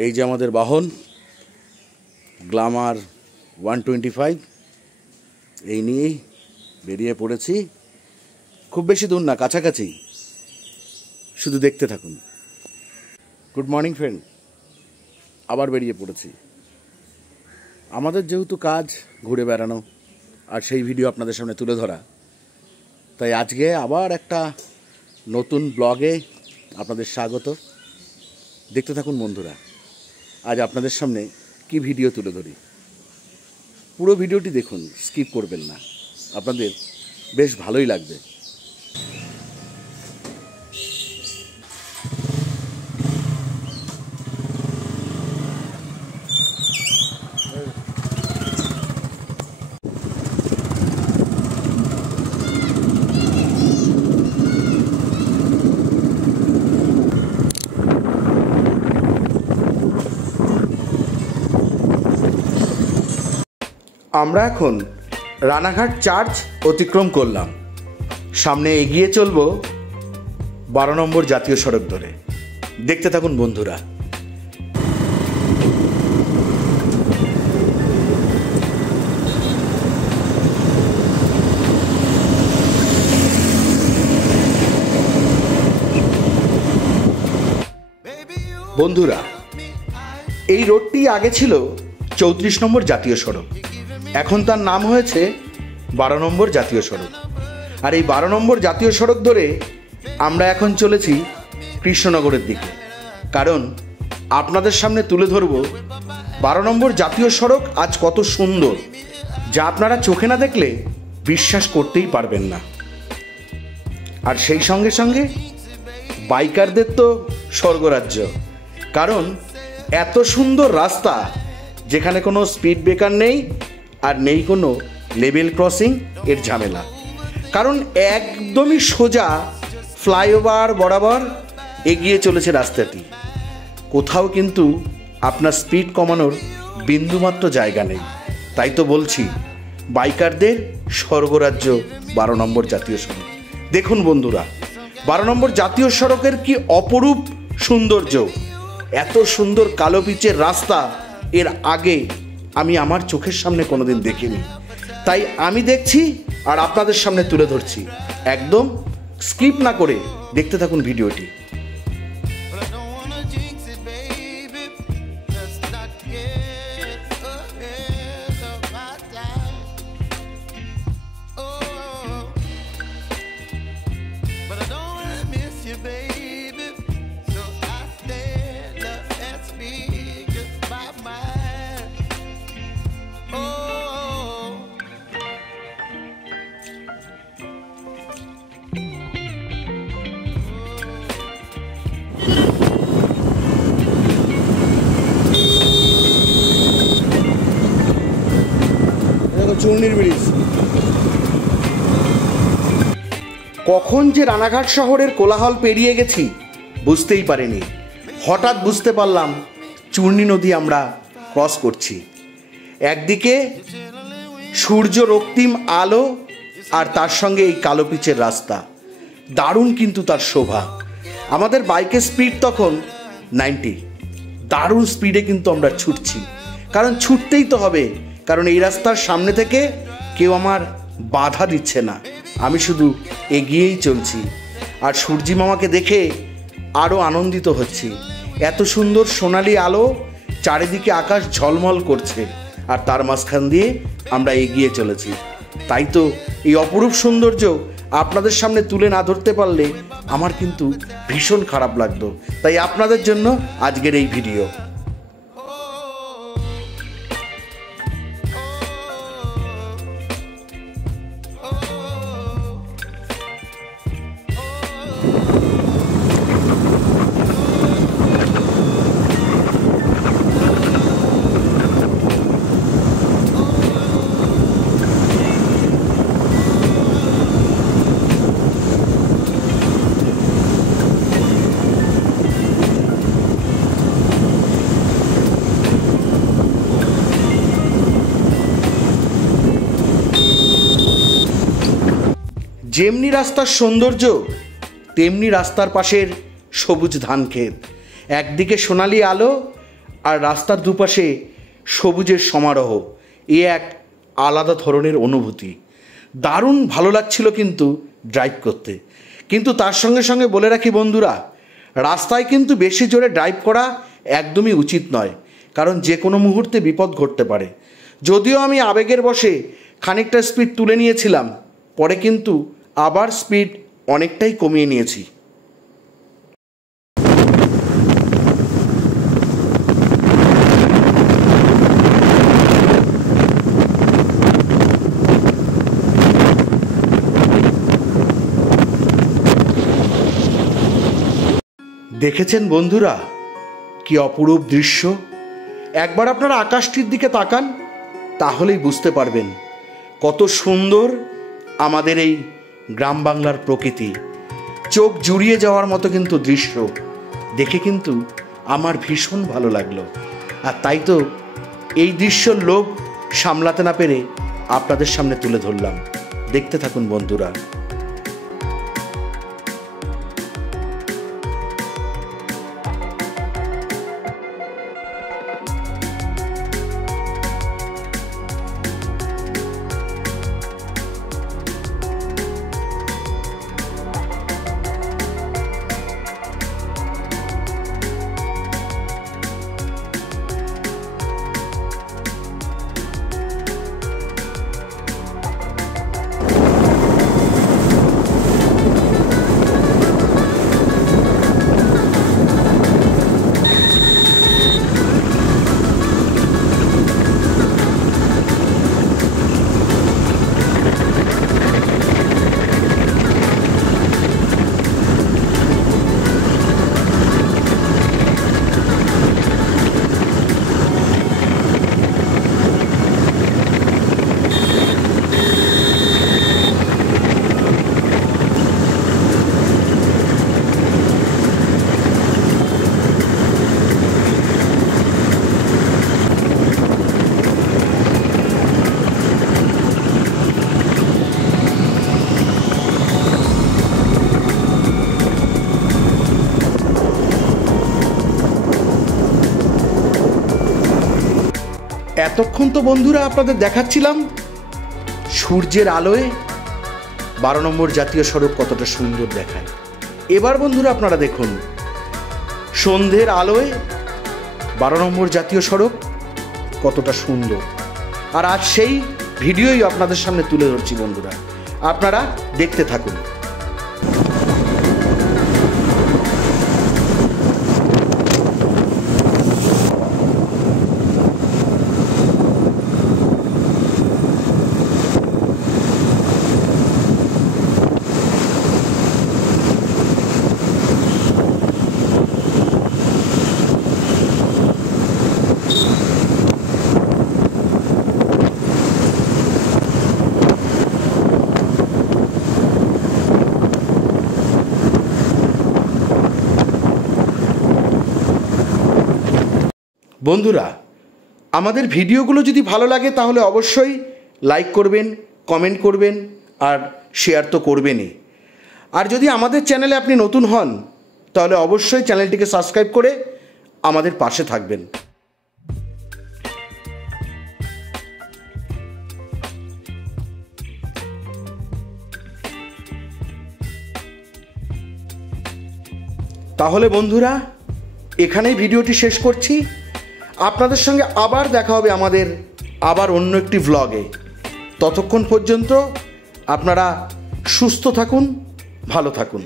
এই যে আমাদের বাহন গ্ল্যামার 125, এই নিয়েই বেরিয়ে পড়েছি। খুব বেশি দূর না, কাছাকাছি, শুধু দেখতে থাকুন। গুড মর্নিং ফ্রেন্ড, আবার বেরিয়ে পড়েছি। আমাদের যেহেতু কাজ ঘুরে বেড়ানো আর সেই ভিডিও আপনাদের সামনে তুলে ধরা, তাই আজকে আবার একটা নতুন ব্লগে আপনাদের স্বাগত। দেখতে থাকুন বন্ধুরা, আজ আপনাদের সামনে কি ভিডিও তুলে ধরি। পুরো ভিডিওটি দেখুন, স্কিপ করবেন না, আপনাদের বেশ ভালোই লাগবে। আমরা এখন রানাঘাট চার্চ অতিক্রম করলাম। সামনে এগিয়ে চলব 12 নম্বর জাতীয় সড়ক ধরে। দেখতে থাকুন বন্ধুরা। বন্ধুরা, এই রোডটি আগে ছিল 34 নম্বর জাতীয় সড়ক, এখন তার নাম হয়েছে 12 নম্বর জাতীয় সড়ক। আর এই 12 নম্বর জাতীয় সড়ক ধরে আমরা এখন চলেছি কৃষ্ণনগরের দিকে, কারণ আপনাদের সামনে তুলে ধরব 12 নম্বর জাতীয় সড়ক আজ কত সুন্দর, যা আপনারা চোখে না দেখলে বিশ্বাস করতেই পারবেন না। আর সেই সঙ্গে সঙ্গে বাইকারদের তো স্বর্গরাজ্য, কারণ এত সুন্দর রাস্তা যেখানে কোনো স্পিড ব্রেকার নেই আর নেই কোনো লেভেল ক্রসিং এর ঝামেলা, কারণ একদমই সোজা ফ্লাইওভার বরাবর এগিয়ে চলেছে রাস্তাটি। কোথাও কিন্তু আপনার স্পিড কমানোর বিন্দুমাত্র জায়গা নেই। তাই তো বলছি, বাইকারদের স্বর্গরাজ্য 12 নম্বর জাতীয় সড়ক। দেখুন বন্ধুরা, 12 নম্বর জাতীয় সড়কের কি অপরূপ সৌন্দর্য। এত সুন্দর কালো পিচের রাস্তা এর আগে আমি আমার চোখের সামনে কোনোদিন দেখিনি। তাই আমি দেখছি আর আপনাদের সামনে তুলে ধরছি। একদম স্কিপ না করে দেখতে থাকুন ভিডিওটি। চূর্ণীর ব্রিজ। কখন যে রানাঘাট শহরের কোলাহল পেরিয়ে গেছি বুঝতেই পারিনি। হঠাৎ বুঝতে পারলাম চূর্ণী নদী আমরা ক্রস করছি। একদিকে সূর্য রক্তিম আলো আর তার সঙ্গে এই কালো পিচের রাস্তা, দারুণ কিন্তু তার শোভা। আমাদের বাইকের স্পিড তখন 90, দারুণ স্পিডে কিন্তু আমরা ছুটছি, কারণ ছুটতেই তো হবে, কারণ এই রাস্তার সামনে থেকে কেউ আমার বাধা দিচ্ছে না, আমি শুধু এগিয়েই চলছি। আর সূর্যি মামাকে দেখে আরও আনন্দিত হচ্ছি। এত সুন্দর সোনালি আলো, চারিদিকে আকাশ ঝলমল করছে, আর তার মাঝখান দিয়ে আমরা এগিয়ে চলেছি। তাই তো এই অপরূপ সৌন্দর্য আপনাদের সামনে তুলে না ধরতে পারলে আমার কিন্তু ভীষণ খারাপ লাগতো। তাই আপনাদের জন্য আজকের এই ভিডিও। যেমনি রাস্তার সৌন্দর্য তেমনি রাস্তার পাশের সবুজ ধান ক্ষেত, একদিকে সোনালি আলো আর রাস্তার দুপাশে সবুজের সমারোহ, এ এক আলাদা ধরনের অনুভূতি। দারুণ ভালো লাগছিল কিন্তু ড্রাইভ করতে। কিন্তু তার সঙ্গে সঙ্গে বলে রাখি বন্ধুরা, রাস্তায় কিন্তু বেশি জোরে ড্রাইভ করা একদমই উচিত নয়, কারণ যে কোনো মুহূর্তে বিপদ ঘটতে পারে। যদিও আমি আবেগের বশে খানিকটা স্পিড তুলে নিয়েছিলাম, পরে কিন্তু আবার স্পিড অনেকটাই কমিয়ে নিয়েছি। দেখেছেন বন্ধুরা কি অপরূপ দৃশ্য? একবার আপনারা আকাশটির দিকে তাকান, তাহলেই বুঝতে পারবেন কত সুন্দর আমাদের এই গ্রাম বাংলার প্রকৃতি। চোখ জুড়িয়ে যাওয়ার মতো কিন্তু দৃশ্য দেখে কিন্তু আমার ভীষণ ভালো লাগলো। আর তাই তো এই দৃশ্যর লোভ সামলাতে না পেরে আপনাদের সামনে তুলে ধরলাম। দেখতে থাকুন বন্ধুরা। এতক্ষণ তো বন্ধুরা আপনাদের দেখাচ্ছিলাম সূর্যের আলোয় 12 নম্বর জাতীয় সড়ক কতটা সুন্দর দেখায়। এবার বন্ধুরা আপনারা দেখুন সন্ধ্যের আলোয় 12 নম্বর জাতীয় সড়ক কতটা সুন্দর। আর আজ সেই ভিডিওই আপনাদের সামনে তুলে ধরছি বন্ধুরা, আপনারা দেখতে থাকুন। বন্ধুরা, আমাদের ভিডিওগুলো যদি ভালো লাগে তাহলে অবশ্যই লাইক করবেন, কমেন্ট করবেন আর শেয়ার তো করবেনই। আর যদি আমাদের চ্যানেলে আপনি নতুন হন তাহলে অবশ্যই চ্যানেলটিকে সাবস্ক্রাইব করে আমাদের পাশে থাকবেন। তাহলে বন্ধুরা, এখানেই ভিডিওটি শেষ করছি। আপনাদের সঙ্গে আবার দেখা হবে আমাদের আবার অন্য একটি ভ্লগে। ততক্ষণ পর্যন্ত আপনারা সুস্থ থাকুন, ভালো থাকুন।